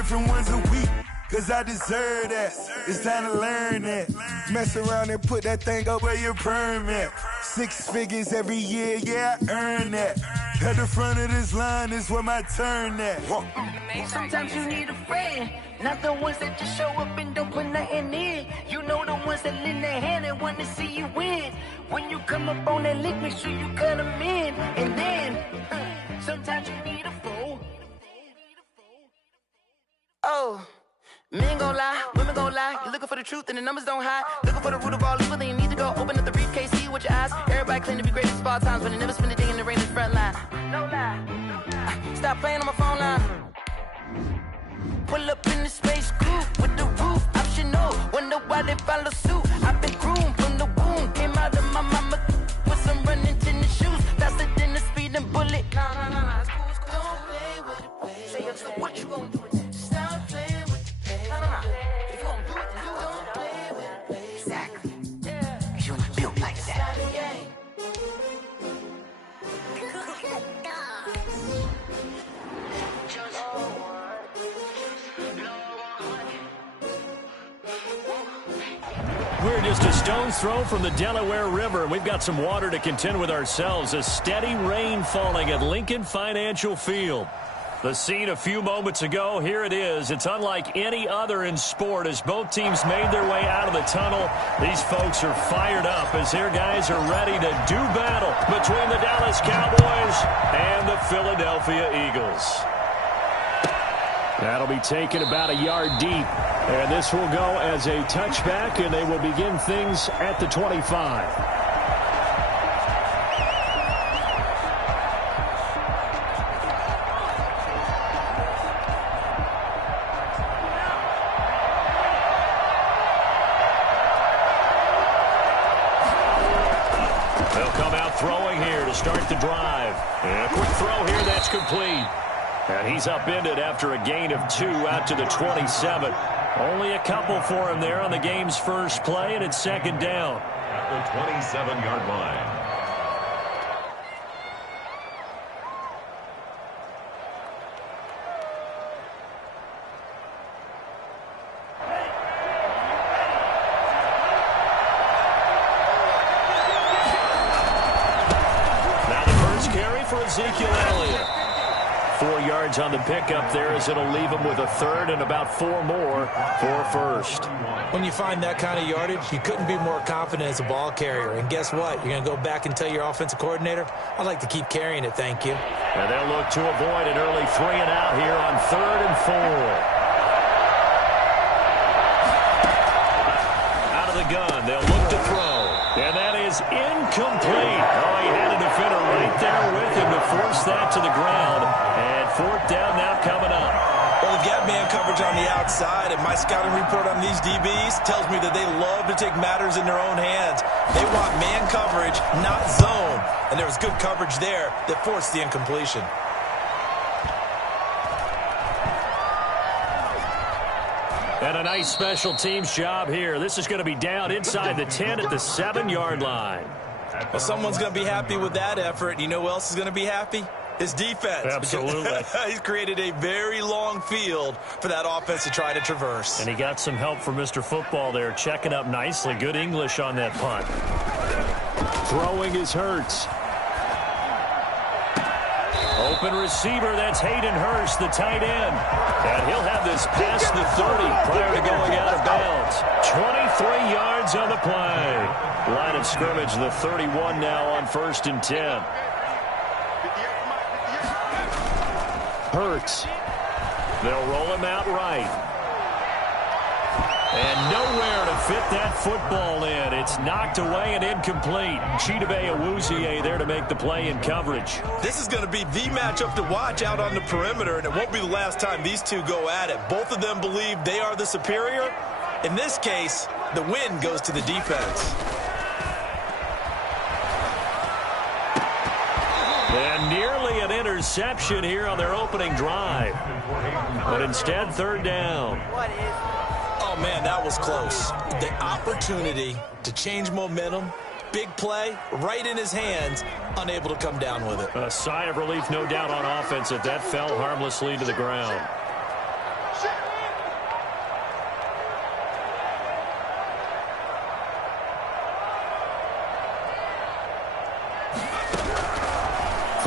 different ones a week. Cause I deserve that. It's time to learn that. Mess around and put that thing up where your permit. 6 figures every year, yeah, I earn that. At the front of this line is where my turn at. Sometimes you need a friend, not the ones that just show up and don't put nothing in. You know the ones that lend their hand and want to see you win. When you come up on that lick, make sure you cut them in. And then, sometimes you need a fool. Oh. Men gon' lie, women gon' lie. You're looking for the truth and the numbers don't hide. Looking for the root of all evil, then you need to go open up the briefcase, see with your eyes. Everybody claim to be great at all times, but they never spend a day in the rain in the front line. No lie. Stop playing on my phone line. Pull up in the space coupe with the roof optional. Wonder why they follow suit. I've been groomed from the womb. Came out of my mama with some running tennis shoes. Faster than the speeding bullet. Nah. It's cool. Don't play with it, baby. Say so what you gon' do? Stop playing. If you gon' do it, then you don't play with it, baby. Exactly. Yeah. You ain't built like that. We're just a stone's throw from the Delaware River, and we've got some water to contend with ourselves. A steady rain falling at Lincoln Financial Field. The scene a few moments ago, here it is. It's unlike any other in sport as both teams made their way out of the tunnel. These folks are fired up as their guys are ready to do battle between the Dallas Cowboys and the Philadelphia Eagles. That'll be taken about a yard deep, and this will go as a touchback, and they will begin things at the 25. Start the drive. And a quick throw here, that's complete. And he's upended after a gain of 2 out to the 27. Only a couple for him there on the game's first play, and it's second down. At the 27-yard line. Ezekiel Elliott. 4 yards on the pickup there as it'll leave him with a third and about 4 more for first. When you find that kind of yardage, you couldn't be more confident as a ball carrier. And guess what? You're going to go back and tell your offensive coordinator, I'd like to keep carrying it, thank you. And they'll look to avoid an early 3 and out here on 3rd and 4. Out of the gun, they'll look to throw. And that is incomplete. Oh, he had a defender right there with him to force that to the ground. And 4th down now coming up. Well, they've got man coverage on the outside, and my scouting report on these DBs tells me that they love to take matters in their own hands. They want man coverage, not zone. And there was good coverage there that forced the incompletion. And a nice special teams job here. This is going to be down inside the 10 at the 7-yard line. Well, someone's going to be happy with that effort. You know who else is going to be happy? His defense. Absolutely. He's created a very long field for that offense to try to traverse. And he got some help from Mr. Football there, checking up nicely. Good English on that punt. Throwing is Hurts. Open receiver, that's Hayden Hurst, the tight end. And he'll have this past the 30 prior to going out of bounds. 23 yards on the play. Line of scrimmage, the 31 now on 1st and 10. Hurts. They'll roll him out right. And nowhere to fit that football in. It's knocked away and incomplete. Chidobe Awuzie there to make the play in coverage. This is going to be the matchup to watch out on the perimeter, and it won't be the last time these two go at it. Both of them believe they are the superior. In this case, the win goes to the defense. And nearly an interception here on their opening drive. But instead, 3rd down. Oh, man, that was close. The opportunity to change momentum, big play, right in his hands, unable to come down with it. A sigh of relief, no doubt, on offense if that fell harmlessly to the ground.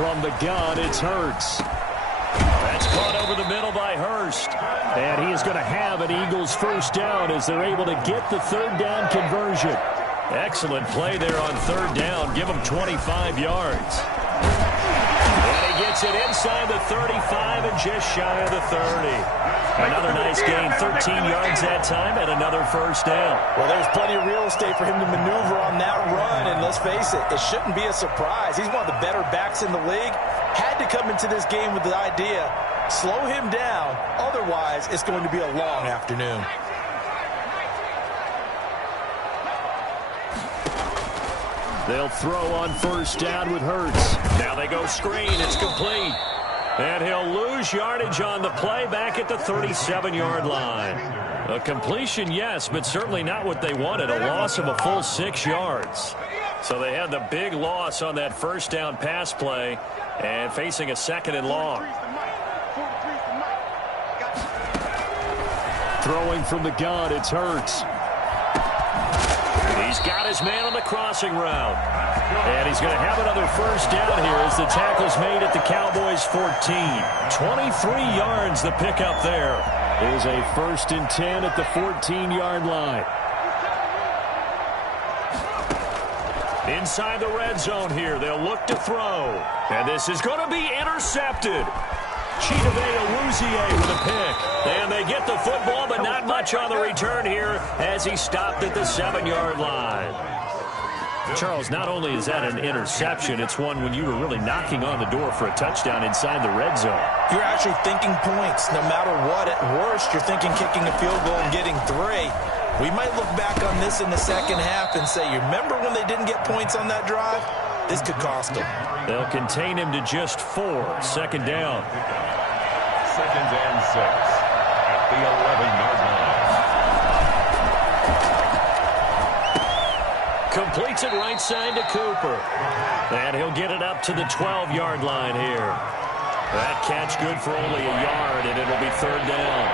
From the gun, it's Hurts. That's caught over the middle by Hurst. And he is going to have an Eagles first down as they're able to get the third down conversion. Excellent play there on third down. Give him 25 yards. And he gets it inside the 35 and just shy of the 30. Another nice gain, 13 yards that time, and another first down. Well, there's plenty of real estate for him to maneuver on that run, and let's face it, it shouldn't be a surprise. He's one of the better backs in the league. Had to come into this game with the idea, slow him down, otherwise it's going to be a long afternoon. They'll throw on first down with Hurts. Now they go screen, it's complete. And he'll lose yardage on the play back at the 37-yard line. A completion, yes, but certainly not what they wanted, a loss of a full 6 yards. So they had the big loss on that first down pass play and facing a second and long. Throwing from the gun, it's Hurts. He's got his man on the crossing route. And he's going to have another first down here as the tackle's made at the Cowboys' 14. 23 yards the pickup there. There's a 1st and 10 at the 14-yard line. Inside the red zone here, they'll look to throw. And this is going to be intercepted. Chidobe Awuzie with a pick. And they get the football, but not much on the return here as he stopped at the 7-yard line. Charles, not only is that an interception, it's one when you were really knocking on the door for a touchdown inside the red zone. You're actually thinking points. No matter what, at worst, you're thinking kicking a field goal and getting 3. We might look back on this in the second half and say, you remember when they didn't get points on that drive? This could cost them. They'll contain him to just 4. Second down. 2nd and 6 at the 11-yard line. Completes it right side to Cooper. And he'll get it up to the 12-yard line here. That catch good for only a yard, and it'll be third down.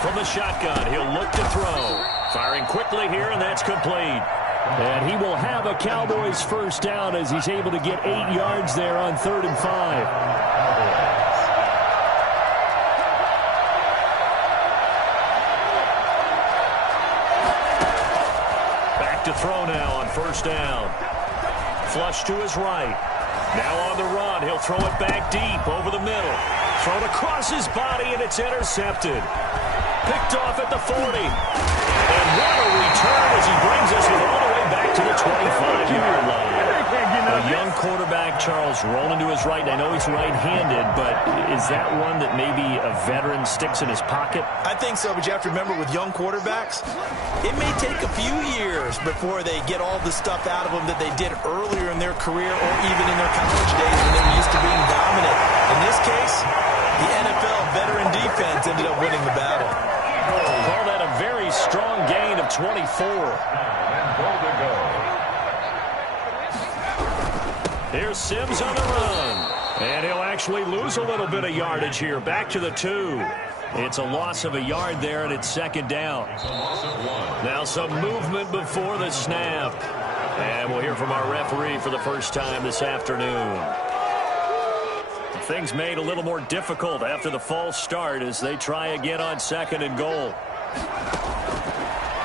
From the shotgun, he'll look to throw. Firing quickly here, and that's complete. And he will have a Cowboys first down as he's able to get 8 yards there on 3rd and 5. Back to throw now on first down. Flush to his right. Now on the run, he'll throw it back deep over the middle. Thrown across his body, and it's intercepted. Picked off at the 40. And what a return as he brings us all the way back to the 25-yard line. A young quarterback, Charles, rolling to his right. I know he's right-handed, but is that one that maybe a veteran sticks in his pocket? I think so, but you have to remember with young quarterbacks, it may take a few years before they get all the stuff out of them that they did earlier in their career or even in their college days when they were used to being dominant. In this case, the NFL veteran defense ended up winning the battle. Call that a very strong gain of 24. And goal to go. Here's Sims on the run. And he'll actually lose a little bit of yardage here. Back to the 2. It's a loss of a yard there, and it's second down. Now some movement before the snap. And we'll hear from our referee for the first time this afternoon. Things made a little more difficult after the false start as they try again on 2nd and goal.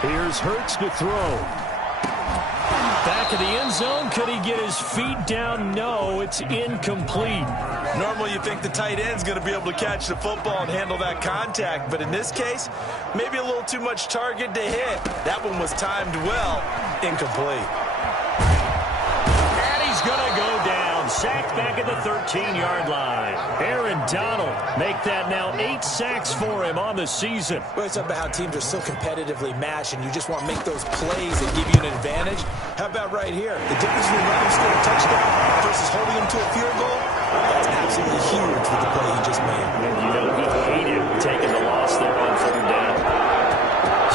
Here's Hurts to throw. Back of the end zone. Could he get his feet down? No, it's incomplete. Normally you think the tight end's going to be able to catch the football and handle that contact, but in this case, maybe a little too much target to hit. That one was timed well. Incomplete. And he's going to go down. Sacked back at the 13-yard line. Aaron Donald make that now 8 sacks for him on the season. Well, it's about how teams are so competitively matched, and you just want to make those plays that give you an advantage. How about right here? The difference between letting him score a touchdown versus holding him to a field goal, that's absolutely huge with the play he just made. And you know he hated taking the loss there on 3rd down.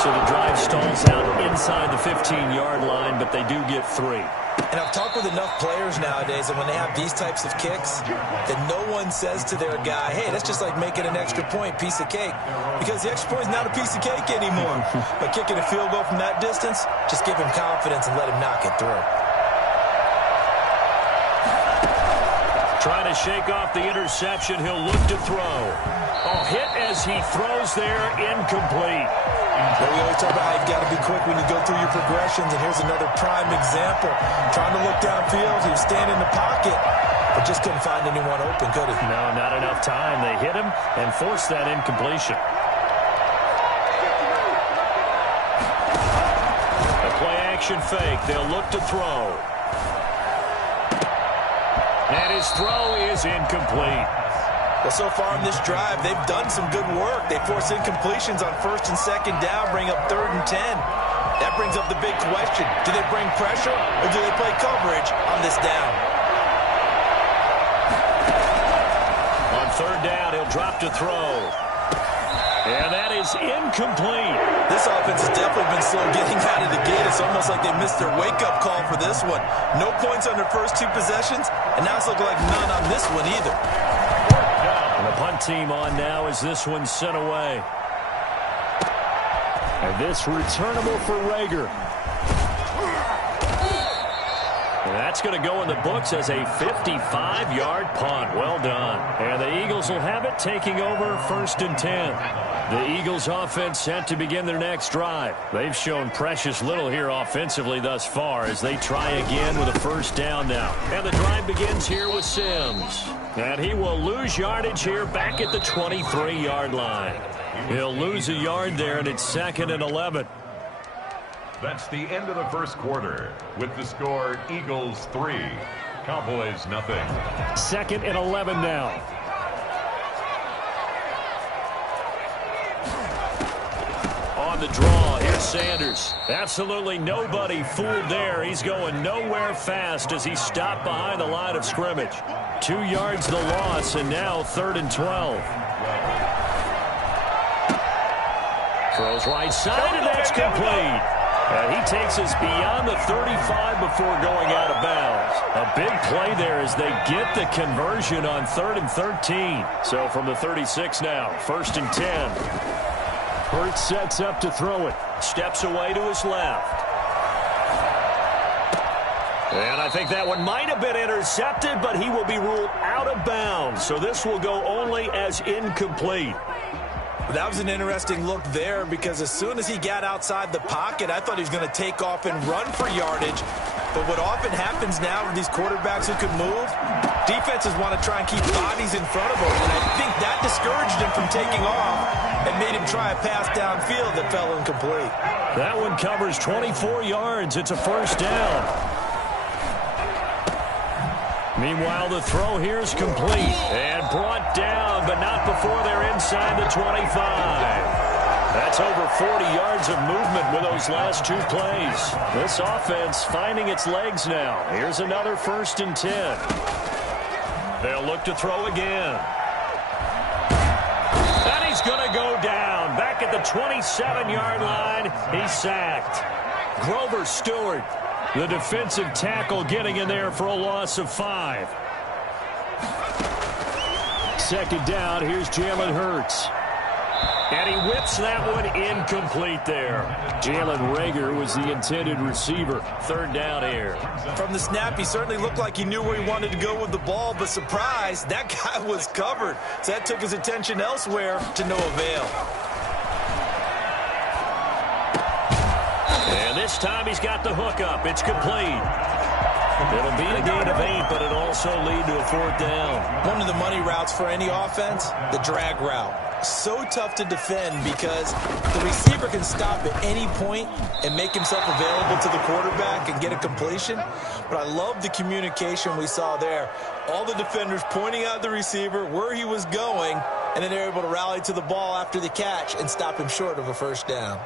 So the drive stalls out inside the 15-yard line, but they do get 3. And I've talked with enough players nowadays, and when they have these types of kicks, that no one says to their guy, hey, that's just like making an extra point, piece of cake. Because the extra point is not a piece of cake anymore. By kicking a field goal from that distance, just give him confidence and let him knock it through. Trying to shake off the interception. He'll look to throw. Oh, hit as he throws there, incomplete. But we always talk about how you've got to be quick when you go through your progressions, and here's another prime example. Trying to look downfield, he was standing in the pocket, but just couldn't find anyone open, could he? No, not enough time. They hit him and forced that incompletion. A play-action fake. They'll look to throw. And his throw is incomplete. Well, so far in this drive, they've done some good work. They force incompletions on 1st and 2nd down, bring up 3rd and 10. That brings up the big question. Do they bring pressure or do they play coverage on this down? On 3rd down, he'll drop to throw. And that is incomplete. This offense has definitely been slow getting out of the gate. It's almost like they missed their wake-up call for this one. No points on their first 2 possessions, and now it's looking like none on this one either. And the punt team on now as this one's sent away. And this returnable for Reagor. And that's going to go in the books as a 55-yard punt. Well done. And the Eagles will have it, taking over 1st and 10. The Eagles offense set to begin their next drive. They've shown precious little here offensively thus far as they try again with a 1st down now. And the drive begins here with Sims. And he will lose yardage here back at the 23-yard line. He'll lose a yard there, and it's 2nd and 11. That's the end of the first quarter with the score Eagles 3, Cowboys nothing. 2nd and 11 now. On the draw, here's Sanders. Absolutely nobody fooled there. He's going nowhere fast as he stopped behind the line of scrimmage. 2 yards the loss, and now 3rd and 12. Throws right side, and that's complete. And he takes us beyond the 35 before going out of bounds. A big play there as they get the conversion on 3rd and 13. So from the 36 now, 1st and 10. Hurts sets up to throw it. Steps away to his left. And I think that one might have been intercepted, but he will be ruled out of bounds. So this will go only as incomplete. That was an interesting look there because as soon as he got outside the pocket, I thought he was going to take off and run for yardage. But what often happens now with these quarterbacks who can move, defenses want to try and keep bodies in front of them. And I think that discouraged him from taking off and made him try a pass downfield that fell incomplete. That one covers 24 yards. It's a 1st down. Meanwhile, the throw here is complete and brought down, but not before they're inside the 25. That's over 40 yards of movement with those last 2 plays. This offense finding its legs now. Here's another 1st and 10. They'll look to throw again. And he's going to go down. Back at the 27-yard line, he's sacked. Grover Stewart, the defensive tackle, getting in there for a loss of 5. 2nd down, here's Jalen Hurts. And he whips that one incomplete there. Jalen Reagor was the intended receiver. 3rd down here. From the snap, he certainly looked like he knew where he wanted to go with the ball, but surprise, that guy was covered. So that took his attention elsewhere to no avail. And this time he's got the hook up. It's complete. It'll be a gain of 8, but it'll also lead to a 4th down. One of the money routes for any offense, the drag route. So tough to defend because the receiver can stop at any point and make himself available to the quarterback and get a completion. But I love the communication we saw there. All the defenders pointing out the receiver, where he was going, and then they're able to rally to the ball after the catch and stop him short of a 1st down.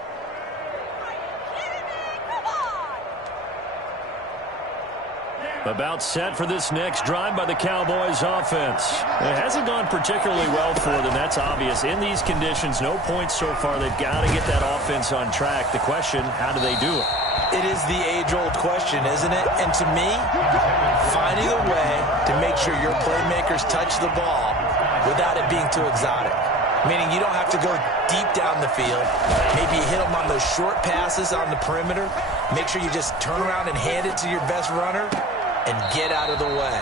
About set for this next drive by the Cowboys offense. It hasn't gone particularly well for them. That's obvious. In these conditions, no points so far. They've got to get that offense on track. The question, how do they do it? It is the age-old question, isn't it? And to me, finding a way to make sure your playmakers touch the ball without it being too exotic. Meaning you don't have to go deep down the field. Maybe you hit them on those short passes on the perimeter. Make sure you just turn around and hand it to your best runner and get out of the way.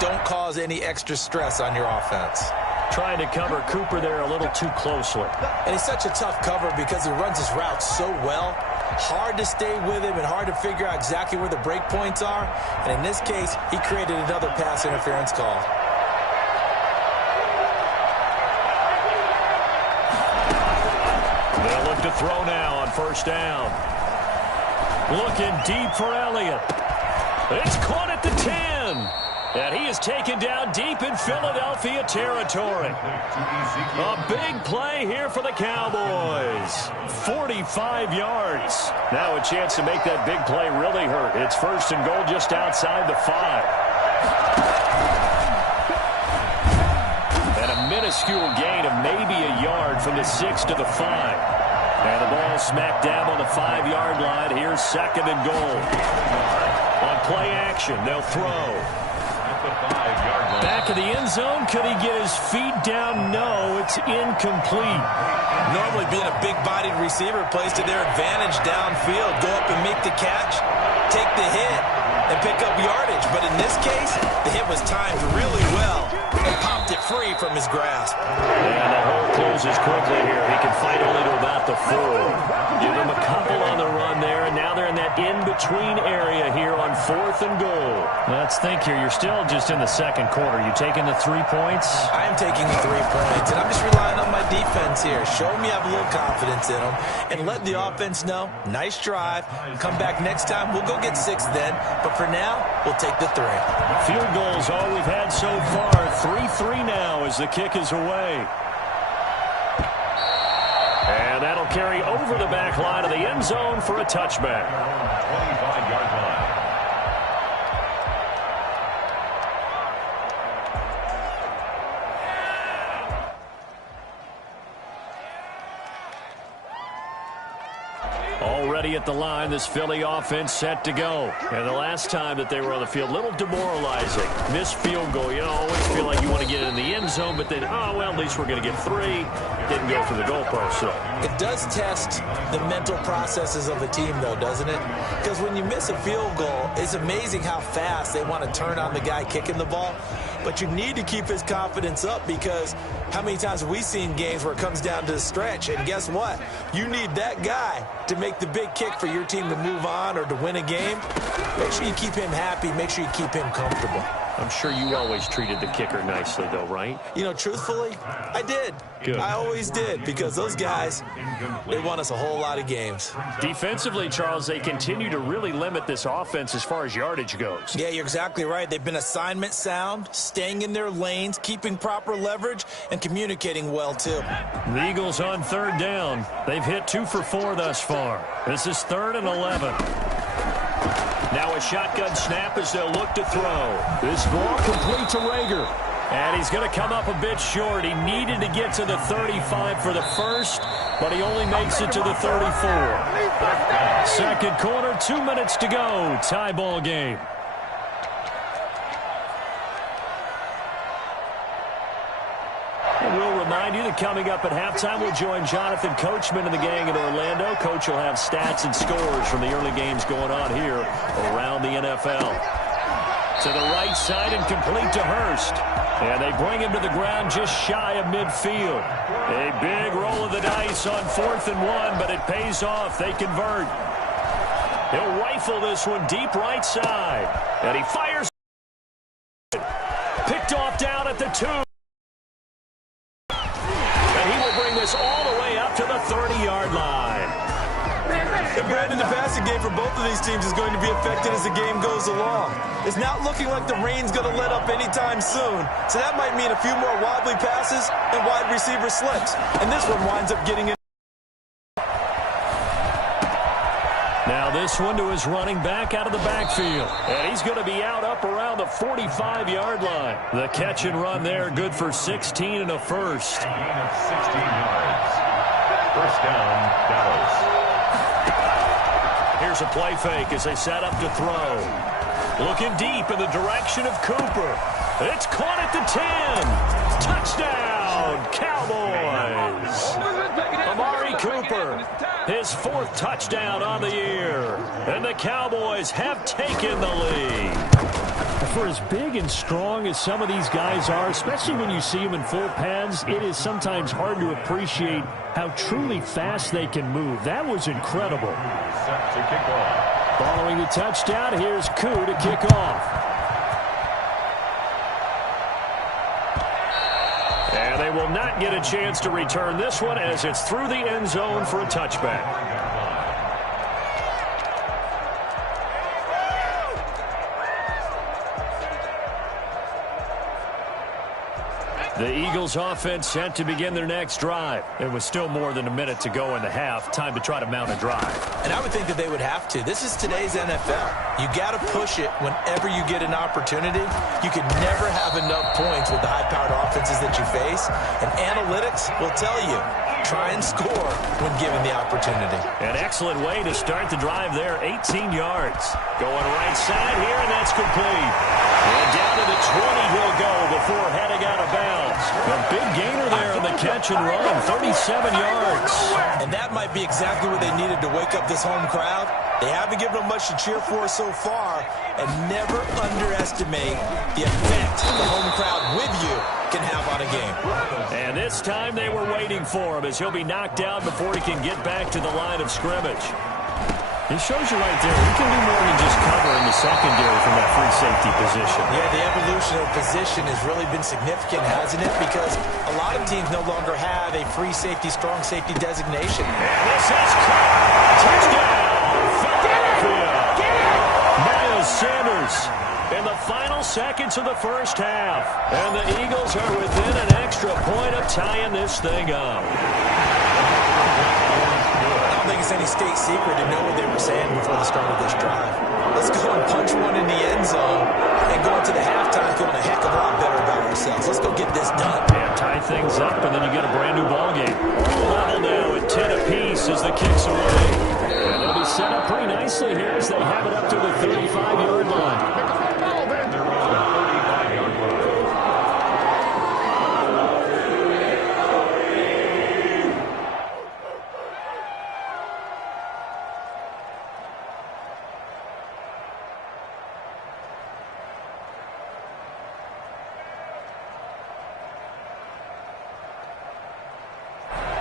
Don't cause any extra stress on your offense. Trying to cover Cooper there a little too closely. And he's such a tough cover because he runs his routes so well. Hard to stay with him and hard to figure out exactly where the break points are. And in this case, he created another pass interference call. They'll look to throw now on first down. Looking deep for Elliott. It's caught at the 10. And he is taken down deep in Philadelphia territory. A big play here for the Cowboys. 45 yards. Now a chance to make that big play really hurt. It's first and goal just outside the 5. And a minuscule gain of maybe a yard from the 6 to the 5. And the ball smack dab on the 5-yard line. Here's second and goal. On play action, they'll throw. Back of the end zone. Could he get his feet down? No, it's incomplete. Normally being a big-bodied receiver plays to their advantage downfield. Go up and make the catch, take the hit, and pick up yardage. But in this case, the hit was timed really well and popped it free from his grasp. And the hole closes quickly here. He can fight only to about the 4. Give him a couple on the run there, and now they're in that in-between area here on 4th and goal. Let's think here. You're still just in the second quarter. You taking the 3 points? I am taking the 3 points, and I'm just relying on my defense here. Show me I have a little confidence in them, and let the offense know, nice drive. Come back next time. We'll go get 6 then, but for now, we'll take the 3. Field goals all we've had so far. 3-3 now as the kick is away. And that'll carry over the back line of the end zone for a touchback. 25-yard line. Already at the line, this Philly offense set to go. And the last time that they were on the field, a little demoralizing. Missed field goal. You always feel like you want to get it in the end zone, but then, oh, well, at least we're going to get 3. Didn't go for the goalpost, so. It does test the mental processes of a team, though, doesn't it? Because when you miss a field goal, it's amazing how fast they want to turn on the guy kicking the ball. But you need to keep his confidence up because how many times have we seen games where it comes down to the stretch? And guess what? You need that guy to make the big kick for your team to move on or to win a game. Make sure you keep him happy. Make sure you keep him comfortable. I'm sure you always treated the kicker nicely, though, right? You know, truthfully, I did. Good. I always did because those guys, they won us a whole lot of games. Defensively, Charles, they continue to really limit this offense as far as yardage goes. Yeah, you're exactly right. They've been assignment sound, staying in their lanes, keeping proper leverage, and communicating well, too. The Eagles on 3rd down. They've hit 2 for 4 thus far. This is 3rd and 11. Now a shotgun snap as they'll look to throw. This ball complete to Rager. And he's going to come up a bit short. He needed to get to the 35 for the first, but he only makes it to the 34. Second quarter, 2 minutes to go. Tie ball game. And we'll remind you that coming up at halftime, we'll join Jonathan Coachman and the gang in Orlando. Coach will have stats and scores from the early games going on here around the NFL. To the right side and complete to Hurst. And they bring him to the ground just shy of midfield. A big roll of the dice on 4th and 1, but it pays off. They convert. He'll rifle this one deep right side. And he fires. Picked off down at the 2. And he will bring this all the way up to the 30-yard line. And Brandon, the passing game for both of these teams is going to be affected as the game goes along. It's not looking like the rain's going to let up anytime soon. So that might mean a few more wobbly passes and wide receiver slips. And this one winds up getting in. Now this one to his running back out of the backfield. And he's going to be out up around the 45-yard line. The catch and run there, good for 16 and a first. Gain of 16 yards. First down, Dallas. Here's a play fake as they set up to throw. Looking deep in the direction of Cooper. It's caught at the 10. Touchdown, Cowboys. Amari Cooper, his 4th touchdown on the year. And the Cowboys have taken the lead. For as big and strong as some of these guys are, especially when you see them in full pads, it is sometimes hard to appreciate how truly fast they can move. That was incredible. Set to kick off. Following the touchdown, here's Koo to kick off. And they will not get a chance to return this one as it's through the end zone for a touchback. The Eagles offense set to begin their next drive. It was still more than a minute to go in the half. Time to try to mount a drive. And I would think that they would have to. This is today's NFL. You got to push it whenever you get an opportunity. You can never have enough points with the high-powered offenses that you face. And analytics will tell you, try and score when given the opportunity. An excellent way to start the drive there, 18 yards. Going right side here, and that's complete. And down to the 20 he'll go before heading out of bounds. A big gainer there on the catch and run, 37 yards. And that might be exactly what they needed to wake up this home crowd. They haven't given them much to cheer for so far, and never underestimate the effect the home crowd with you can have on a game. And this time they were waiting for him as he'll be knocked down before he can get back to the line of scrimmage. It shows you right there, he can do more than just cover in the secondary from that free safety position. Yeah, the evolution of position has really been significant, hasn't it? Because a lot of teams no longer have a free safety, strong safety designation. And this is caught. Touchdown, Philadelphia. Miles Sanders in the final seconds of the first half. And the Eagles are within an extra point of tying this thing up. I don't think it's any state secret to know what they were saying before the start of this drive. Let's go and punch one in the end zone and go into the halftime feeling a heck of a lot better about ourselves. Let's go get this done. And tie things up, and then you get a brand new ball game. Level now at 10 apiece as the kicks away. And they'll be set up pretty nicely here as they have it up to the 35-yard line.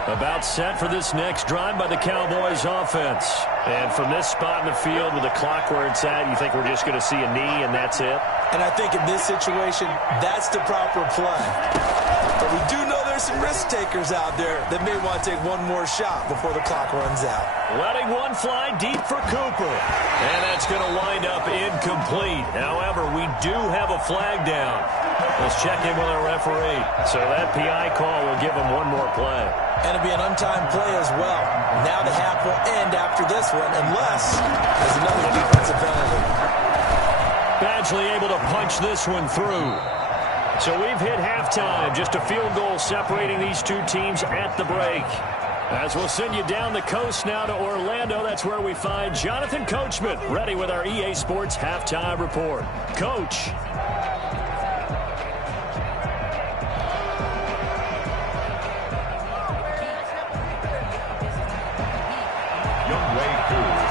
About set for this next drive by the Cowboys offense. And from this spot in the field with the clock where it's at, you think we're just going to see a knee and that's it? And I think in this situation, that's the proper play. But we do know there's some risk takers out there that may want to take one more shot before the clock runs out. Letting one fly deep for Cooper. And that's going to wind up incomplete. However, we do have a flag down. Let's check in with our referee. So that PI call will give him one more play. And it'll be an untimed play as well. Now the half will end after this one unless there's another defensive penalty. Badgley able to punch this one through. So we've hit halftime. Just a field goal separating these two teams at the break. As we'll send you down the coast now to Orlando, that's where we find Jonathan Coachman, ready with our EA Sports Halftime Report. Coach.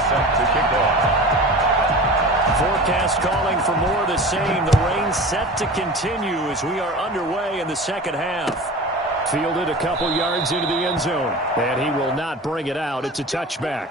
Set to kick off. Forecast calling for more of the same. The rain set to continue as we are underway in the second half. Fielded a couple yards into the end zone, and he will not bring it out. It's a touchback.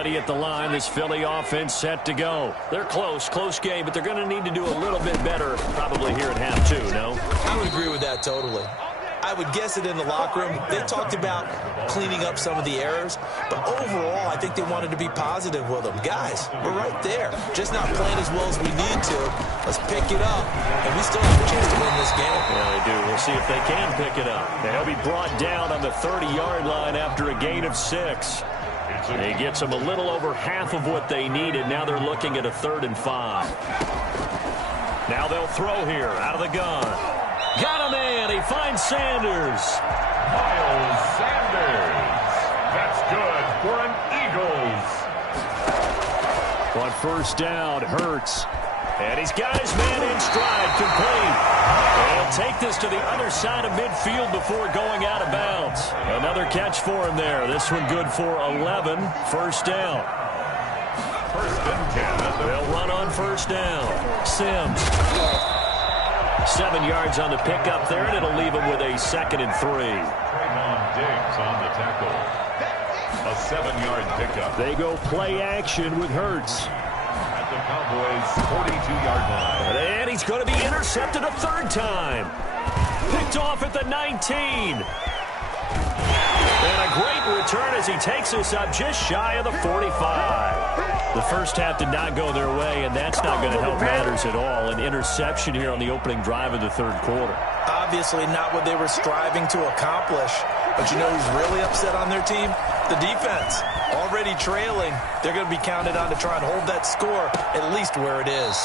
ready at the line. This Philly offense set to go. They're close game, but they're going to need to do a little bit better probably here at half two, no? I would agree with that totally. I would guess it in the locker room. They talked about cleaning up some of the errors, but overall, I think they wanted to be positive with them. Guys, we're right there. Just not playing as well as we need to. Let's pick it up, and we still have a chance to win this game. Yeah, they do. We'll see if they can pick it up. And he'll be brought down on the 30-yard line after a gain of 6. He gets them a little over half of what they needed. Now they're looking at a 3rd and 5. Now they'll throw here out of the gun. Got him in. He finds Sanders. Miles Sanders. That's good for an Eagles. On first down, Hurts. And he's got his man in stride, complete. And he'll take this to the other side of midfield before going out of bounds. Another catch for him there. This one good for 11. First down. 1st and 10. They'll run on first down. Sims. 7 yards on the pickup there, and it'll leave him with a 2nd and 3. Trayvon Diggs on the tackle. A 7-yard pickup. They go play action with Hurts. At the Cowboys' 42-yard line. And he's going to be intercepted a 3rd time. Picked off at the 19. And a great return as he takes us up just shy of the 45. The first half did not go their way, and that's not going to help matters at all. An interception here on the opening drive of the 3rd quarter. Obviously not what they were striving to accomplish. But you know who's really upset on their team? The defense. Already trailing. They're going to be counted on to try and hold that score at least where it is.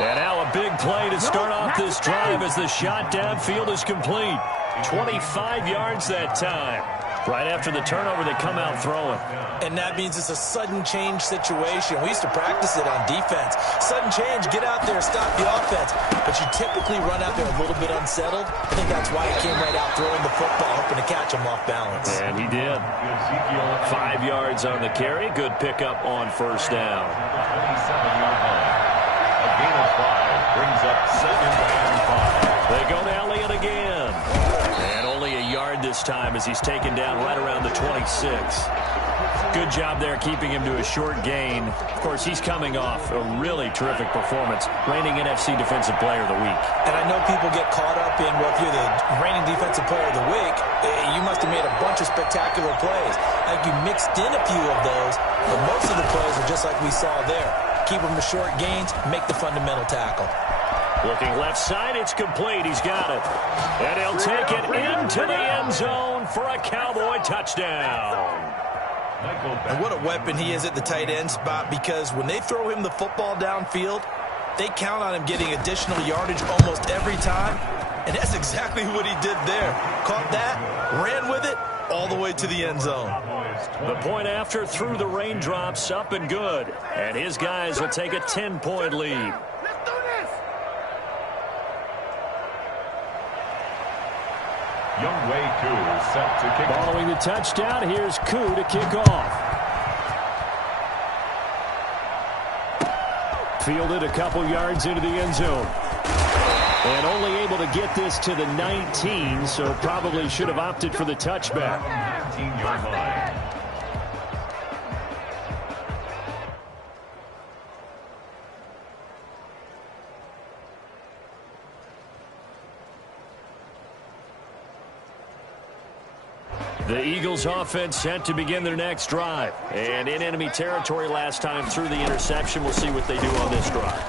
And now a big play to start off this drive as the shot downfield is complete. 25 yards that time. Right after the turnover, they come out throwing. And that means it's a sudden change situation. We used to practice it on defense. Sudden change, get out there, stop the offense. But you typically run out there a little bit unsettled. I think that's why he came right out throwing the football, hoping to catch him off balance. And he did. 5 yards on the carry. Good pickup on first down. 27-yard line. A gain of 5 brings up 2nd and 5. They go to Elliott again. And only a yard this time as he's taken down right around the 26. Good job there keeping him to a short gain. Of course, he's coming off a really terrific performance. Reigning NFC Defensive Player of the Week. And I know people get caught up in, well, if you're the reigning Defensive Player of the Week, you must have made a bunch of spectacular plays. I think you mixed in a few of those, but most of the plays are just like we saw there. Keep them to short gains, make the fundamental tackle. Looking left side, it's complete. He's got it. And he'll take it into the end zone for a Cowboy touchdown. And what a weapon he is at the tight end spot, because when they throw him the football downfield, they count on him getting additional yardage almost every time. And that's exactly what he did there. Caught that, ran with it, all the way to the end zone. The point after through the raindrops, up and good. And his guys will take a 10-point lead. Younghoe Koo set to kick off. Following the touchdown, here's Koo to kick off. Fielded a couple yards into the end zone. And only able to get this to the 19, so probably should have opted for the touchback. 19-yard line. The Eagles offense set to begin their next drive. And in enemy territory last time through the interception. We'll see what they do on this drive.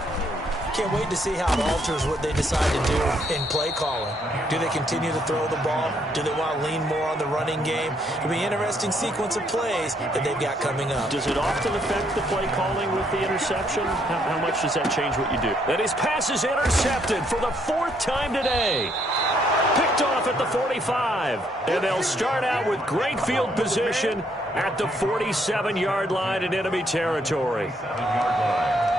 Can't wait to see how it alters what they decide to do in play calling. Do they continue to throw the ball? Do they want to lean more on the running game? It'll be an interesting sequence of plays that they've got coming up. Does it often affect the play calling with the interception? How much does that change what you do? And his pass is intercepted for the 4th time today. Picked off at the 45. And they'll start out with great field position at the 47-yard line in enemy territory. 7-yard line.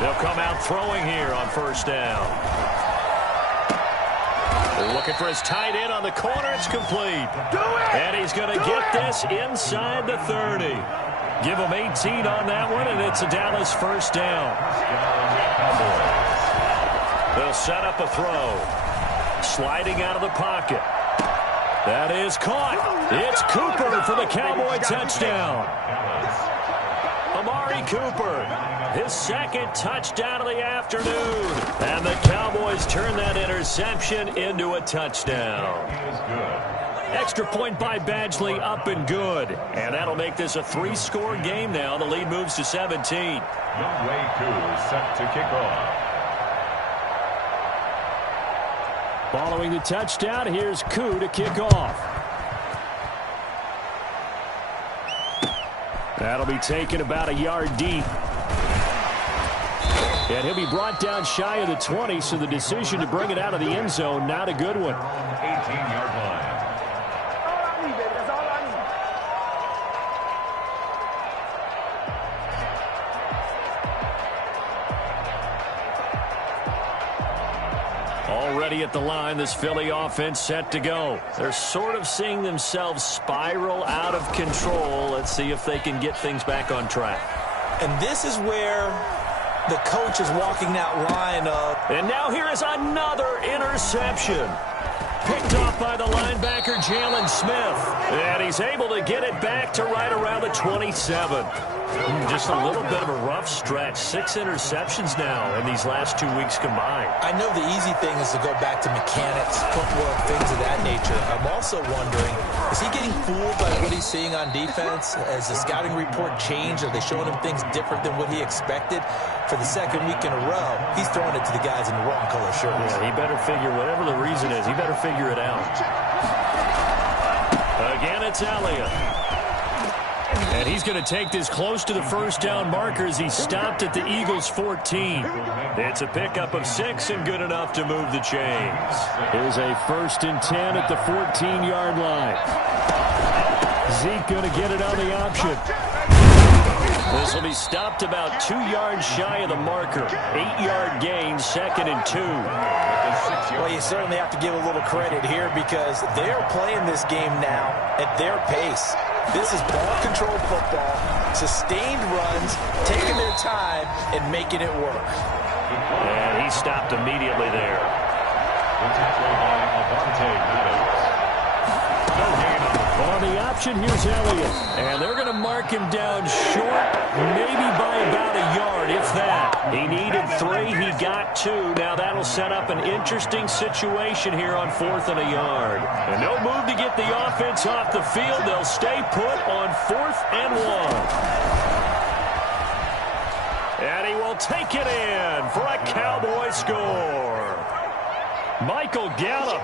They'll come out throwing here on first down. They're looking for his tight end on the corner. It's complete. And he's going to get this inside the 30. Give him 18 on that one, and it's a Dallas first down. They'll set up a throw. Sliding out of the pocket. That is caught. It's Cooper for the Cowboy touchdown. Amari Cooper, his second touchdown of the afternoon. And the Cowboys turn that interception into a touchdown. Extra point by Badgley, up and good. And that'll make this a 3-score game now. The lead moves to 17. Younghoe Koo set to kick off. Following the touchdown, here's Koo to kick off. That'll be taken about a yard deep. And he'll be brought down shy of the 20, so the decision to bring it out of the end zone, not a good one. 18-yard line. Already at the line, this Philly offense set to go. They're sort of seeing themselves spiral out of control. Let's see if they can get things back on track. And this is where the coach is walking that line of... And now here is another interception. Picked off by the linebacker, Jalen Smith. And he's able to get it back to right around the 27. Just a little bit of a rough stretch. 6 interceptions now in these last 2 weeks combined. I know the easy thing is to go back to mechanics, footwork, things of that nature. I'm also wondering, is he getting fooled by what he's seeing on defense? Has the scouting report changed? Are they showing him things different than what he expected? For the second week in a row, he's throwing it to the guys in the wrong color shirts. Yeah, he better figure, whatever the reason is, he better figure it out. Again, it's Elliott. And he's going to take this close to the first down marker as he stopped at the Eagles' 14. It's a pickup of 6 and good enough to move the chains. Here's a 1st and 10 at the 14-yard line. Zeke going to get it on the option. This will be stopped about 2 yards shy of the marker. 8-yard gain, 2nd and 2. Well, you certainly have to give a little credit here because they're playing this game now at their pace. This is ball-controlled football, sustained runs, taking their time, and making it work. And he stopped immediately there. The tackle by Avonte Maddox. No gain on the On the option, here's Elliott. And they're going to mark him down short, maybe by about a yard, if that. He needed 3, he got 2. Now that'll set up an interesting situation here on 4th and a yard. And no move to get the offense off the field. They'll stay put on 4th and 1. And he will take it in for a Cowboy score. Michael Gallup,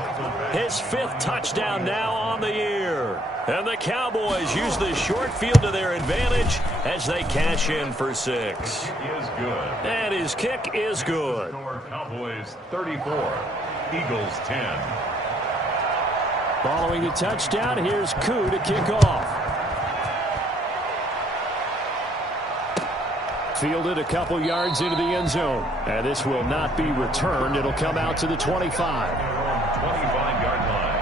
his 5th touchdown now on the year. And the Cowboys use the short field to their advantage as they cash in for 6. Is good. And his kick is good. Cowboys 34, Eagles 10. Following the touchdown, here's Koo to kick off. Fielded a couple yards into the end zone. And this will not be returned. It'll come out to the 25. 25-yard line.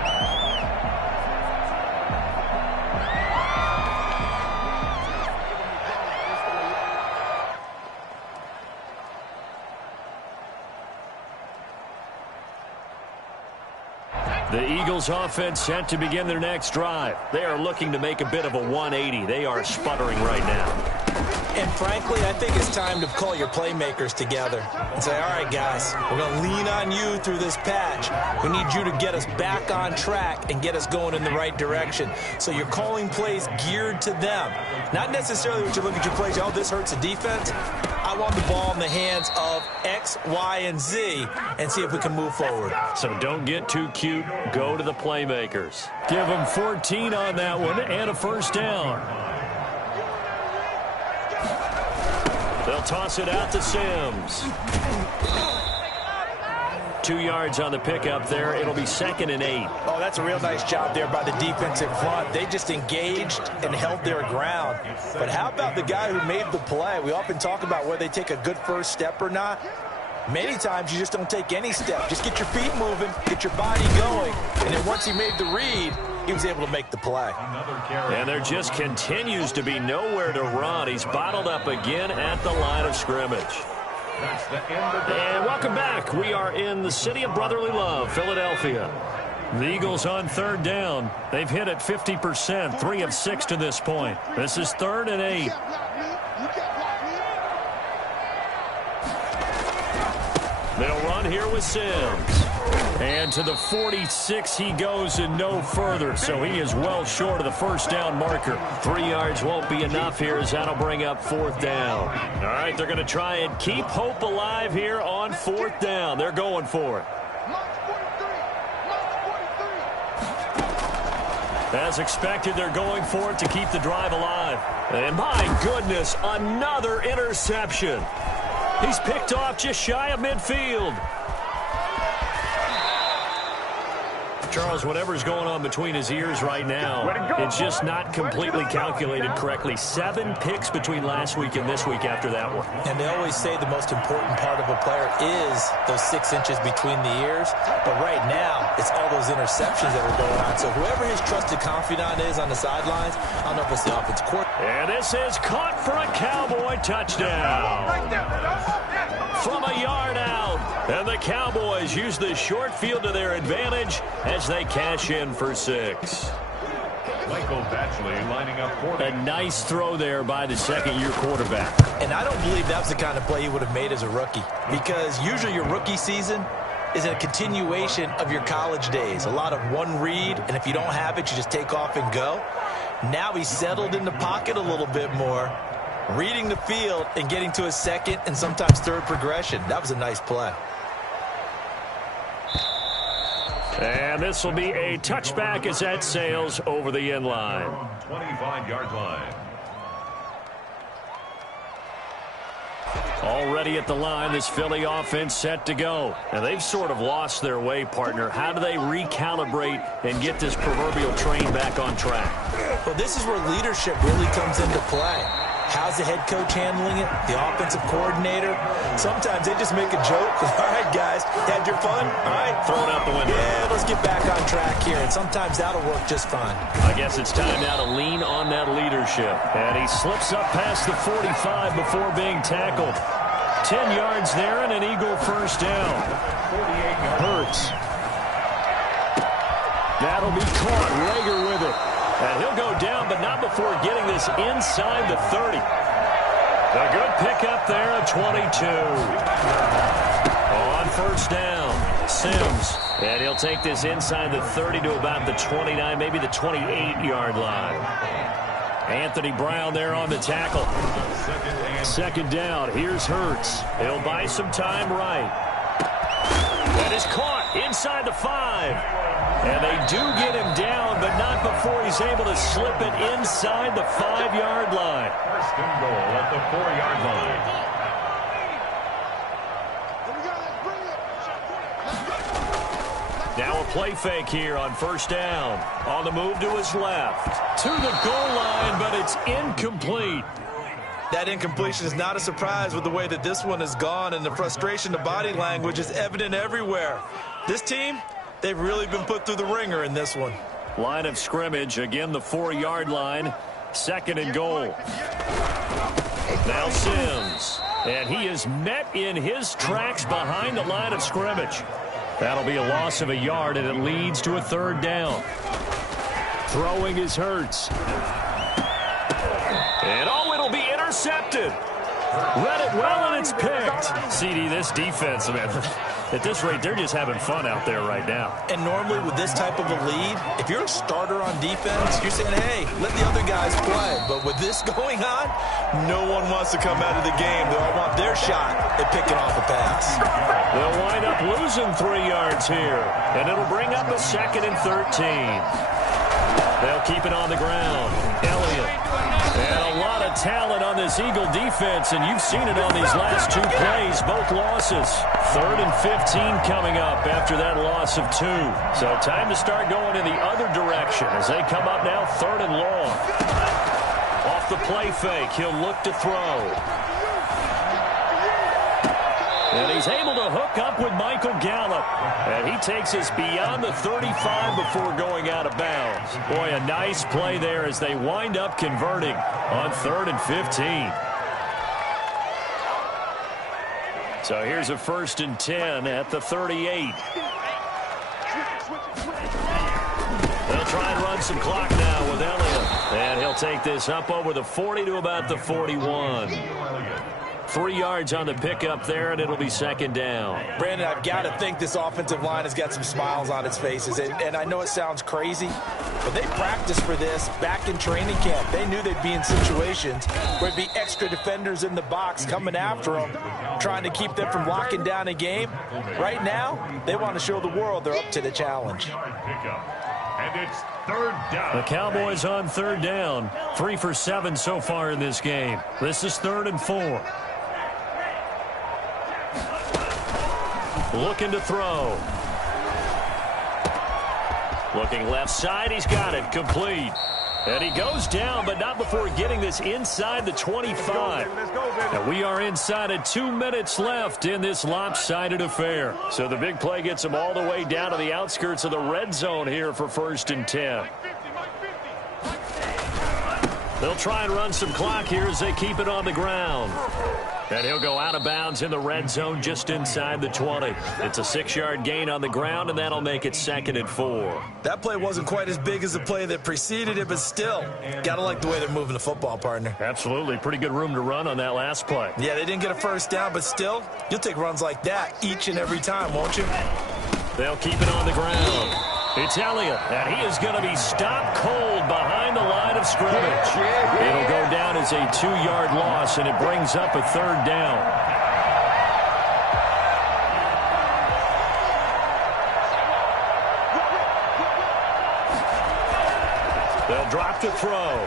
The Eagles offense set to begin their next drive. They are looking to make a bit of a 180. They are sputtering right now. And frankly, I think it's time to call your playmakers together and say, all right, guys, we're going to lean on you through this patch. We need you to get us back on track and get us going in the right direction. So you're calling plays geared to them. Not necessarily when you look at your plays, oh, this hurts the defense. I want the ball in the hands of X, Y, and Z and see if we can move forward. So don't get too cute. Go to the playmakers. Give them 14 on that one and a 1st down. They'll toss it out to Sims. 2 yards on the pickup there. It'll be 2nd and 8. Oh, that's a real nice job there by the defensive front. They just engaged and held their ground. But how about the guy who made the play? We often talk about whether they take a good first step or not. Many times you just don't take any step. Just get your feet moving, get your body going. And then once he made the read, he was able to make the play. And there just continues to be nowhere to run. He's bottled up again at the line of scrimmage. And welcome back. We are in the city of brotherly love, Philadelphia. The Eagles on third down. They've hit it 50%, 3 of 6 to this point. This is 3rd and 8. They'll run here with Sims. And to the 46 he goes and no further. So he is well short of the first down marker. 3 yards won't be enough here as that'll bring up 4th down. All right, they're going to try and keep hope alive here on 4th down. They're going for it. As expected, they're going for it to keep the drive alive. And my goodness, another interception. He's picked off just shy of midfield. Charles, whatever's going on between his ears right now, it's just not completely calculated correctly. 7 picks between last week and this week after that one. And they always say the most important part of a player is those 6 inches between the ears. But right now, it's all those interceptions that are going on. So whoever his trusted confidant is on the sidelines, I don't know if it's the offensive coordinator. And this is caught for a Cowboy touchdown. From a yard out. And the Cowboys use the short field to their advantage as they cash in for 6. Michael Batchley lining up for a nice throw there by the second-year quarterback. And I don't believe that's the kind of play he would have made as a rookie, because usually your rookie season is a continuation of your college days. A lot of one read, and if you don't have it, you just take off and go. Now he's settled in the pocket a little bit more, reading the field and getting to his second and sometimes third progression. That was a nice play. And this will be a touchback as that sails over the end line. 25-yard line. Already at the line, this Philly offense set to go. And they've sort of lost their way, partner. How do they recalibrate and get this proverbial train back on track? Well, this is where leadership really comes into play. How's the head coach handling it? The offensive coordinator? Sometimes they just make a joke. All right, guys, had your fun? All right. Throw it out the window. Yeah, let's get back on track here. And sometimes that'll work just fine. I guess it's time now to lean on that leadership. And he slips up past the 45 before being tackled. 10 yards there and an Eagle first down. Hurts. That'll be caught. Rager with it. And he'll go down, but not before getting this inside the 30. A good pickup there of 22. On first down, Sims. And he'll take this inside the 30 to about the 29, maybe the 28-yard line. Anthony Brown there on the tackle. Second down, here's Hurts. He'll buy some time right. That is caught inside the 5. And they do get him down, but not before he's able to slip it inside the 5-yard line. First and goal at the 4-yard line. Now a play fake here on first down. On the move to his left. To the goal line, but it's incomplete. That incompletion is not a surprise with the way that this one has gone, and the frustration, the body language is evident everywhere. This team, they've really been put through the ringer in this one. Line of scrimmage, again the 4-yard line. Second and goal. Now Sims. And he is met in his tracks behind the line of scrimmage. That'll be a loss of a yard, and it leads to a third down. Throwing is Hurts. And oh, it'll be intercepted. Read it well, and it's picked. CD, this defense, man, at this rate, they're just having fun out there right now. And normally with this type of a lead, if you're a starter on defense, you're saying, hey, let the other guys play. But with this going on, no one wants to come out of the game. They all want their shot at picking off a pass. They'll wind up losing 3 yards here, and it'll bring up a 2nd and 13. They'll keep it on the ground. Elliott. And a lot of talent on this Eagle defense, and you've seen it on these last 2 plays, both losses. 3rd and 15 coming up after that loss of 2. So time to start going in the other direction as they come up now 3rd and long. Off the play fake, he'll look to throw. And he's able to hook up with Michael Gallup. And he takes us beyond the 35 before going out of bounds. Boy, a nice play there as they wind up converting on 3rd and 15. So here's a 1st and 10 at the 38. They'll try and run some clock now with Elliott. And he'll take this up over the 40 to about the 41. 3 yards on the pickup there, and it'll be 2nd down. Brandon, I've got to think this offensive line has got some smiles on its faces. And I know it sounds crazy, but they practiced for this back in training camp. They knew they'd be in situations where there'd be extra defenders in the box coming after them, trying to keep them from locking down a game. Right now, they want to show the world they're up to the challenge. And it's 3rd down. The Cowboys on 3rd down. 3 for 7 so far in this game. This is 3rd and 4. Looking to throw. Looking left side. He's got it. Complete. And he goes down, but not before getting this inside the 25. And we are inside of 2 minutes left in this lopsided affair. So the big play gets him all the way down to the outskirts of the red zone here for 1st and 10. They'll try and run some clock here as they keep it on the ground. And he'll go out of bounds in the red zone just inside the 20. It's a 6-yard gain on the ground, and that'll make it 2nd and 4. That play wasn't quite as big as the play that preceded it, but still, got to like the way they're moving the football, partner. Absolutely. Pretty good room to run on that last play. Yeah, they didn't get a 1st down, but still, you'll take runs like that each and every time, won't you? They'll keep it on the ground. It's Elliott, and he is going to be stopped cold behind the line of scrimmage. It'll go down as a 2-yard loss, and it brings up a 3rd down. They'll drop to throw.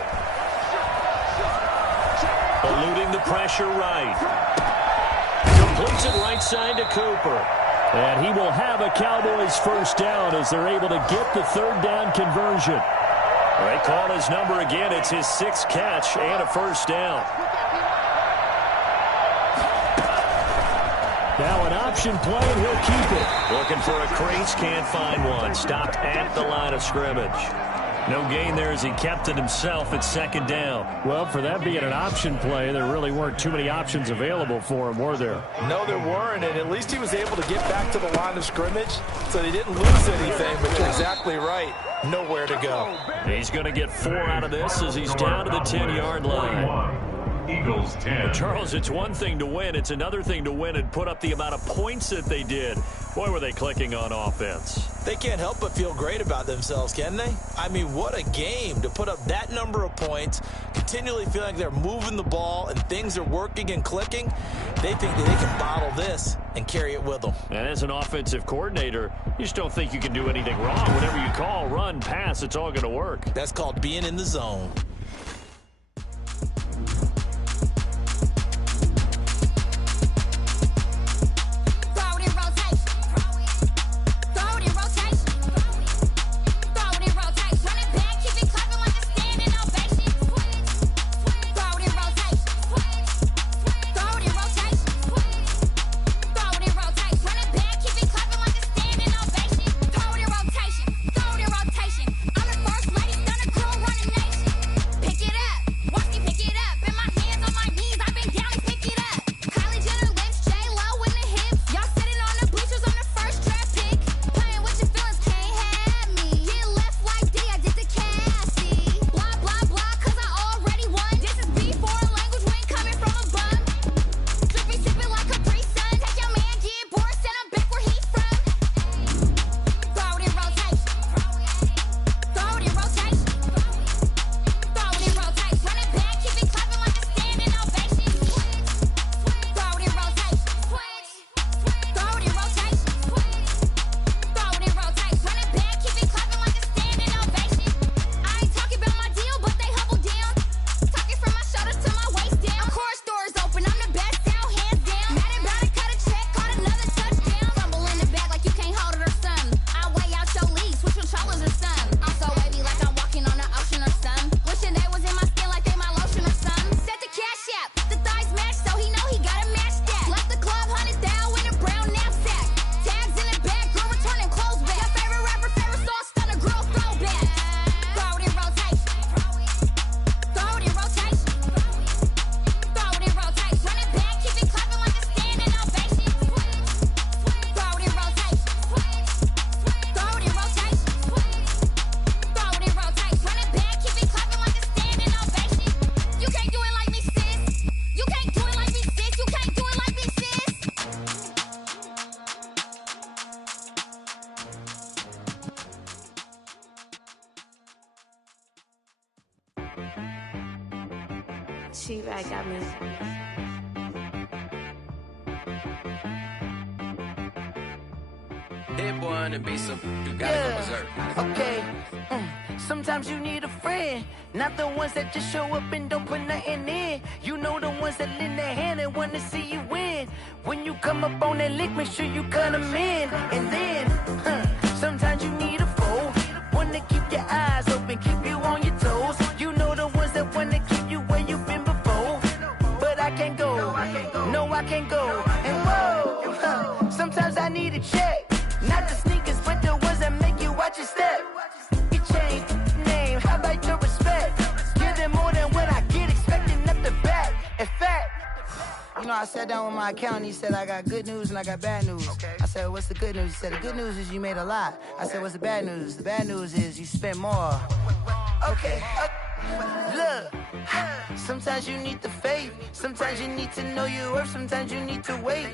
Eluding the pressure right. Completes it right side to Cooper. And he will have a Cowboys 1st down as they're able to get the 3rd down conversion. They call his number again. It's his 6th catch and a 1st down. Now an option play, and he'll keep it. Looking for a crease, can't find one. Stopped at the line of scrimmage. No gain there as he kept it himself at 2nd down. Well, for that being an option play, there really weren't too many options available for him, were there? No, there weren't, and at least he was able to get back to the line of scrimmage, so they didn't lose anything, but you're exactly right. Nowhere to go. He's going to get 4 out of this as he's down to the 10-yard line. Eagles 10. Charles, it's one thing to win. It's another thing to win and put up the amount of points that they did. Boy, were they clicking on offense. They can't help but feel great about themselves, can they? I mean, what a game to put up that number of points, continually feeling like they're moving the ball and things are working and clicking. They think that they can bottle this and carry it with them. And as an offensive coordinator, you just don't think you can do anything wrong. Whatever you call, run, pass, it's all going to work. That's called being in the zone. She right got me. Hit one and be some. You gotta go berserk. Okay. Sometimes you need a friend, not the ones that just show up and don't put nothing in. You know the ones that lend their hand and want to see you win. When you come up on that lick, make sure you cut them in. And then, sometimes you need a foe, one to keep your eyes open, keep you on your toes. You know the ones that want to keep you where you've been before. But I can't go, no I can't go. And whoa, sometimes I need a check. Not the sneakers, but the ones that make you watch your step. Your chain, name, how about your respect? Give them more than what I get, expecting up the back. In fact, you know, I sat down with my accountant, he said, I got good news and I got bad news. I said, what's the good news? He said, the good news is you made a lot. I said, what's the bad news? The bad news is you spent more. Okay. Look, sometimes you need the faith, sometimes you need to know your worth, sometimes you need to wait.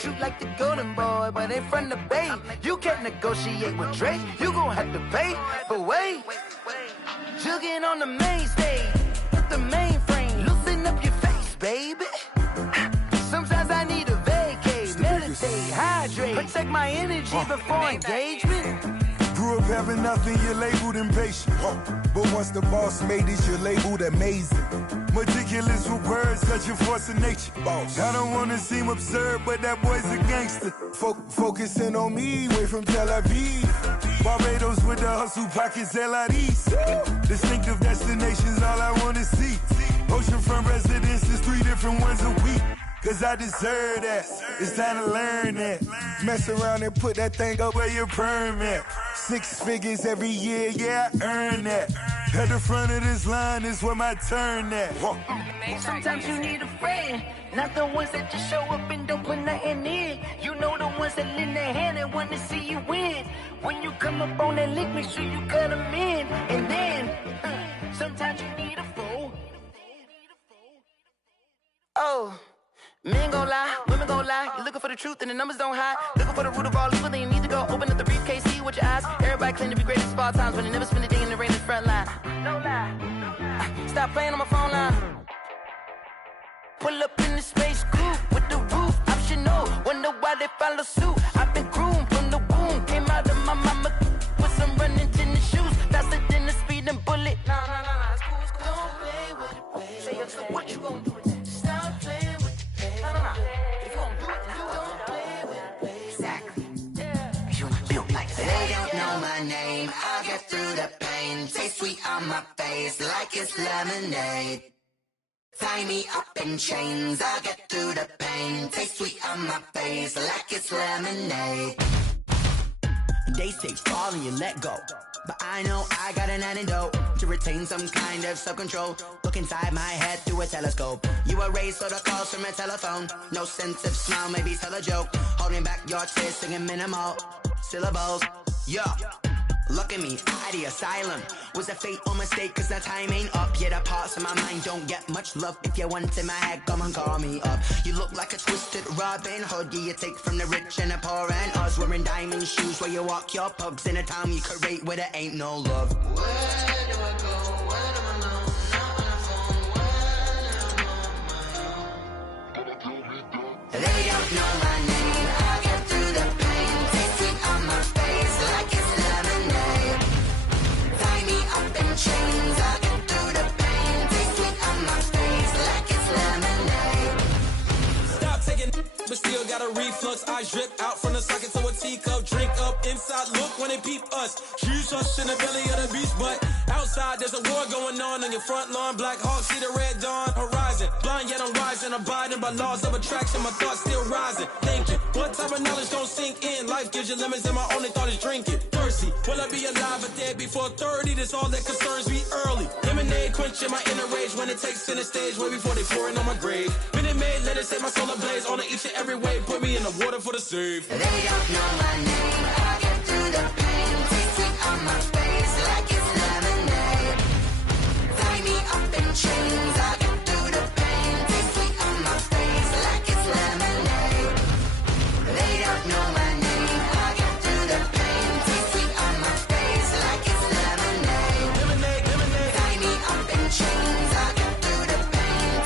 Shoot like the golden boy, but ain't from the bay. You can't negotiate with Drake, you gon' have to pay. But wait, jugging on the main stage, the mainframe, loosen up your face, baby. Sometimes I need a vacate, meditate, hydrate, protect my energy before engagement. Grew up having nothing, you're labeled impatient. But once the boss made it, you're labeled amazing. Meticulous with words, such a force of nature. I don't wanna seem absurd, but that boy's a gangster. Focusing on me, way from Tel Aviv. Barbados with the hustle pockets, LIDs. Distinctive destinations, all I wanna see. Oceanfront residences, 3 different ones a week. Cause I deserve that, it's time to learn that. Mess around and put that thing up where your permit. 6 figures every year, yeah, I earn that. At the front of this line is where my turn at. Sometimes you need a friend, not the ones that just show up and don't put nothing in. You know the ones that lend their hand and want to see you win. When you come up on that lick, make sure you cut them in. And then, sometimes you need a foe. Oh. Men gon' lie, women gon' lie. You're looking for the truth and the numbers don't hide. Looking for the root of all evil, then you need to go open up the briefcase, see with your eyes. Everybody claim to be greatest of all times, but they never spend a day in the rain in the front line. No lie. Stop playing on my phone line. Pull up in the space coupe with the roof optional. Wonder why they follow suit. I've been groomed from the womb. Came out of my mama with some running tennis shoes. Faster than the speeding bullet. Nah, it's cool, it's cool. Don't play with it, baby. Say what you gon' do with that? Stop playing with it. If you gon' do it, then you don't play with it, baby. Exactly. Yeah. You built like that. They don't know my name. I'll get through the pain. Taste sweet on my face like it's lemonade. Tie me up in chains. I'll get through the pain. Taste sweet on my face like it's lemonade. They say fall and you let go, but I know I got an antidote to retain some kind of self-control. Look inside my head through a telescope. You erase all the calls from a telephone. No sense of smile, maybe tell a joke. Holding back your tears, singing minimal syllables. Yeah, look at me, out the asylum. Was a fate or mistake, cause the time ain't up. Yet the parts of my mind don't get much love. If you want in my head, come and call me up. You look like a twisted Robin Hood. Yeah, you take from the rich and the poor and us. Wearing diamond shoes where you walk your pugs in a town you create where there ain't no love. Where do I go? Where do I know? Not on the phone. Where do I know? They don't know my name. I'll get through the pain. Taste sweet on my face like it's lemonade. Tie me up in chains. I'll get through the pain. Taste sweet on my face like it's lemonade. Stop taking, but still got a reflux. Eyes drip out from the socket to a teacup. Drink up inside, look when they peep us. Choose us in the belly of the beast, but outside there's a war going on your front lawn. Black Hawk, see the red dawn horizon. Blind yet I'm rising, abiding by laws of attraction. My thoughts still rising, thinking what type of knowledge don't sink in. Life gives you limits and my only thought is drinking. Thirsty, will I be alive or dead before 30? That's all that concerns me early. Lemonade quenching my inner rage when it takes center stage way before they pouring on my grave. Minute Maid, let it set my soul ablaze on each and every way. Put me in the water for the save. They don't know my name. I'll get through the pain. Taste sweet on my face like it's lemonade. Tie me up in chains. I'll get through the pain. Taste sweet on my face like it's lemonade. They don't know my name. I'll get through the pain. Taste sweet on my face like it's lemonade. Lemonade, lemonade. Tie me up in chains. I'll get through the pain.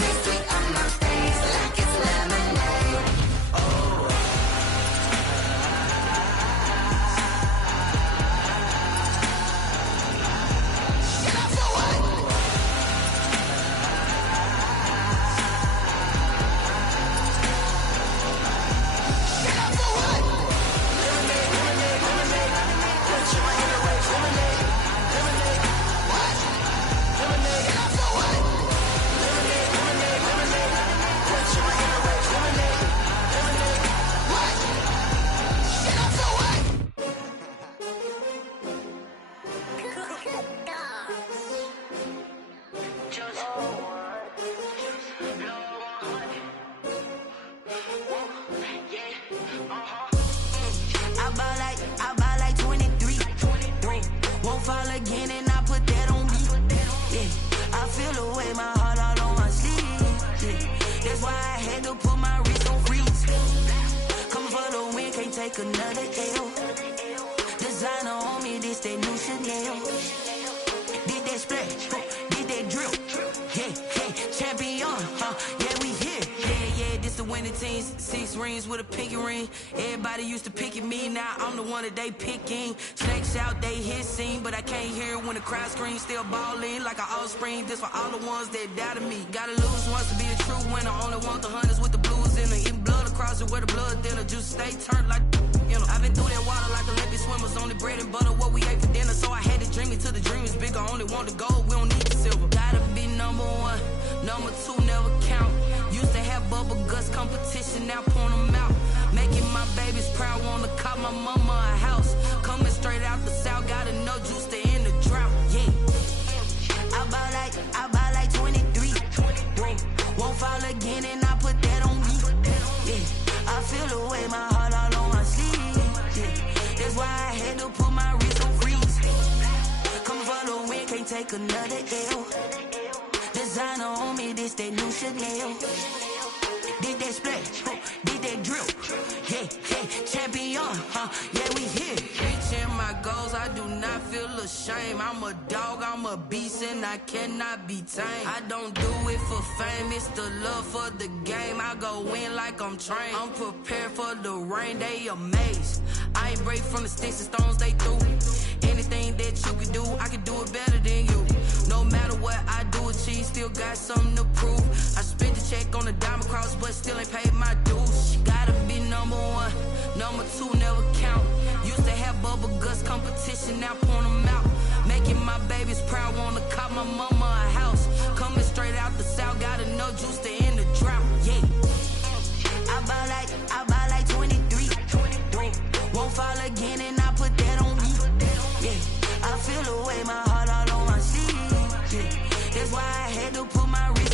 take another L. Designer on me, this that new Chanel. Did that splash, did that drill. Yeah, champion, yeah, we here. Yeah, this the winning teams. 6 rings with a pinky ring. Everybody used to pick at me, now I'm the one that they picking. Snakes out, they hissing, but I can't hear when the crowd screams. Still balling like an offspring. This for all the ones that doubted me. Gotta lose once to be a true winner. Only want the hunters with the blues in it. Eating blood across it where the blood thinner. Juice stay turned like, you know. I've been through that water like Olympic swimmers. Only bread and butter, what we ate for dinner. So I had to dream it till the dream is bigger. Only want the gold, we don't need the silver. Gotta be number 1, number 2 never count. Used to have bubble guts competition, now point them out. Making my babies proud, wanna call my mama a house. Coming straight out the south, gotta know juice to end the drought. Yeah, I buy like 23. Won't fall again and I put that on me. Yeah, I feel the way my heart all on my sleeve. Yeah, that's why I had to put my wrist on freeze. Coming for the win, can't take another L. Designer on me, this that new Chanel. Did that splash, did that drill. Yeah, champion, yeah, we here. Reaching my goals, I do not feel ashamed. I'm a dog, I'm a beast, and I cannot be tamed. I don't do it for fame, it's the love for the game. I go in like I'm trained. I'm prepared for the rain, they amazed. I ain't break from the sticks and stones they threw. Anything that you can do, I can do it better than you. No matter what I do, achieve, still got something to prove. I spent the check on the diamond cross, but still ain't paid my dues. Gotta be number 1, number 2 never count. Used to have bubble guts competition, now point them out. Making my babies proud, wanna call my mama a house. Coming straight out the south, gotta know juice to end the drought. Yeah, I buy like 23. Won't fall again and I put that on me. Yeah, I feel the way my heart all on my sleeve. Yeah, that's why I had to put my wrist